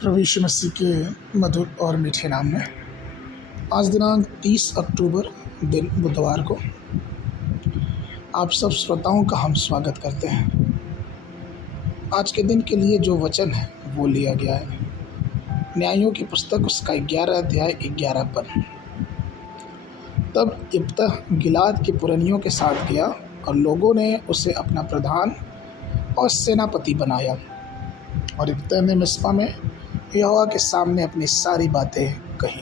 प्रभु यीशु मसीह के मधुर और मीठे नाम में आज दिनांक 30 अक्टूबर दिन बुधवार को आप सब श्रोताओं का हम स्वागत करते हैं। आज के दिन के लिए जो वचन है वो लिया गया है न्यायों की पुस्तक उसका 11 अध्याय 11 पद। तब इब्तह गिलाद के पुरनियों के साथ गया और लोगों ने उसे अपना प्रधान और सेनापति बनाया। और इब्तह ने मिस्पा में यहोवा के सामने अपनी सारी बातें कही।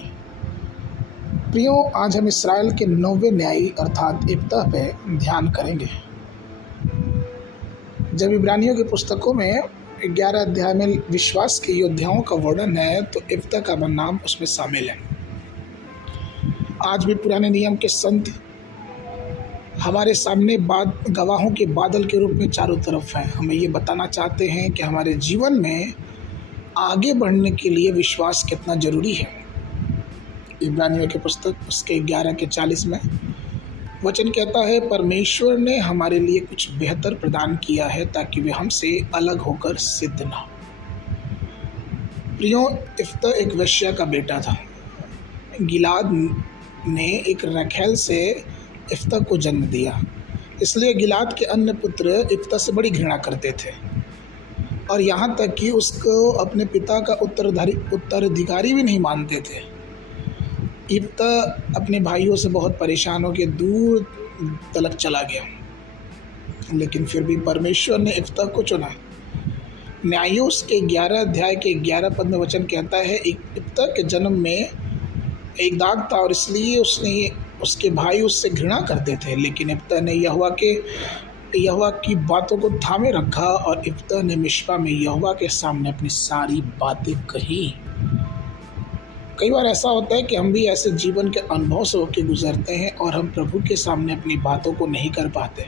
प्रियो, आज हम इस्राएल के 9वें न्यायी अर्थात इब्तह पे ध्यान करेंगे। जब इब्रानियों की पुस्तकों में 11 अध्याय में विश्वास के योद्धाओं का वर्णन है तो इब्तह का नाम उसमें शामिल है। आज भी पुराने नियम के संत हमारे सामने गवाहों के बादल के रूप में चारों तरफ हैं। हमें ये बताना चाहते हैं कि हमारे जीवन में आगे बढ़ने के लिए विश्वास कितना ज़रूरी है। इब्रानियों की पुस्तक उसके 11:40 में वचन कहता है, परमेश्वर ने हमारे लिए कुछ बेहतर प्रदान किया है ताकि वे हमसे अलग होकर सिद्ध ना हो। प्रियो, इब्तह एक वेश्या का बेटा था। गिलाद ने एक रखैल से इब्तह को जन्म दिया, इसलिए गिलाद के अन्य पुत्र इब्तह से बड़ी घृणा करते थे और यहाँ तक कि उसको अपने पिता का उत्तराधिकारी भी नहीं मानते थे। इब्तह अपने भाइयों से बहुत परेशान होकर दूर तलक चला गया, लेकिन फिर भी परमेश्वर ने इब्तह को चुना। न्यायों के 11 अध्याय के 11 पद में वचन कहता है, इब्तह के जन्म में एक दाग था और इसलिए उसके भाई उससे घृणा करते थे, लेकिन इब्तह ने यहोवा की बातों को थामे रखा और इब्तह ने मिस्पा में यहोवा के सामने अपनी सारी बातें कही। कई बार ऐसा होता है कि हम भी ऐसे जीवन के अनुभव से होकर गुजरते हैं और हम प्रभु के सामने अपनी बातों को नहीं कर पाते।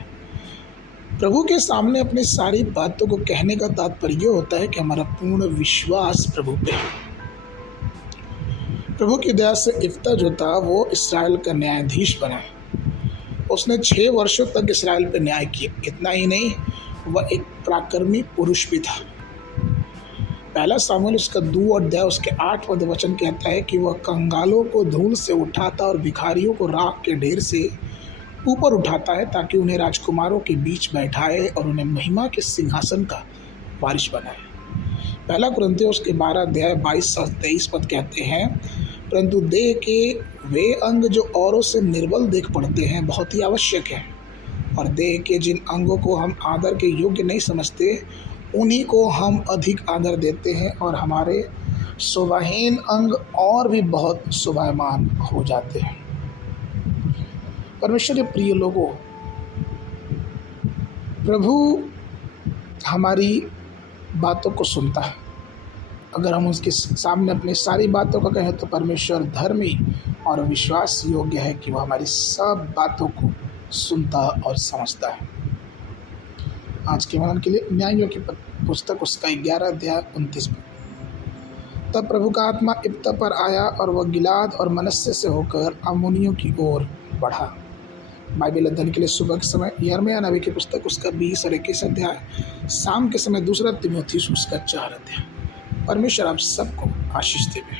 प्रभु के सामने अपनी सारी बातों को कहने का तात्पर्य होता है कि हमारा पूर्ण विश्वास प्रभु पे है। प्रभु की दया से इब्तह जो था वो इस्राएल का न्यायाधीश बना। उसने 6 वर्षों तक इस्राएल पे न्याय किया। इतना ही नहीं, वह एक पराक्रमी पुरुष भी था। पहला सामुएल उसका 2 अध्याय उसके 8 वचन कहता है कि वह कंगालों को धूल से उठाता और भिखारियों को राख के ढेर से ऊपर उठाता है ताकि उन्हें राजकुमारों के बीच बैठाए और उन्हें महिमा के सिंहासन का वारिस बनाए। पहला कुरिन्थियों उसके 12 अध्याय 22 और 23 पद कहते हैं, परंतु देह के वे अंग जो औरों से निर्बल देख पड़ते हैं बहुत ही आवश्यक है, और देह के जिन अंगों को हम आदर के योग्य नहीं समझते उन्हीं को हम अधिक आदर देते हैं, और हमारे शोभाहीन अंग और भी बहुत शोभायमान हो जाते हैं। परमेश्वर के प्रिय लोगों, प्रभु हमारी बातों को सुनता है। अगर हम उसके सामने अपनी सारी बातों को कहें तो परमेश्वर धर्मी और विश्वास योग्य है कि वह हमारी सब बातों को सुनता और समझता है। आज के मनन के लिए न्यायों की पुस्तक उसका 11 अध्याय 29 में, तब प्रभु का आत्मा इब्तह पर आया और वह गिलाद और मनस्से से होकर अम्मोनियों की ओर बढ़ा। बाइबल अध्ययन के लिए सुबह के समय यिर्मयाह नबी की पुस्तक उसका 20 और 21 अध्याय, शाम के समय 2 तीमुथियुस उसका 4 अध्याय। परमेश्वर आप सबको आशीष देवे।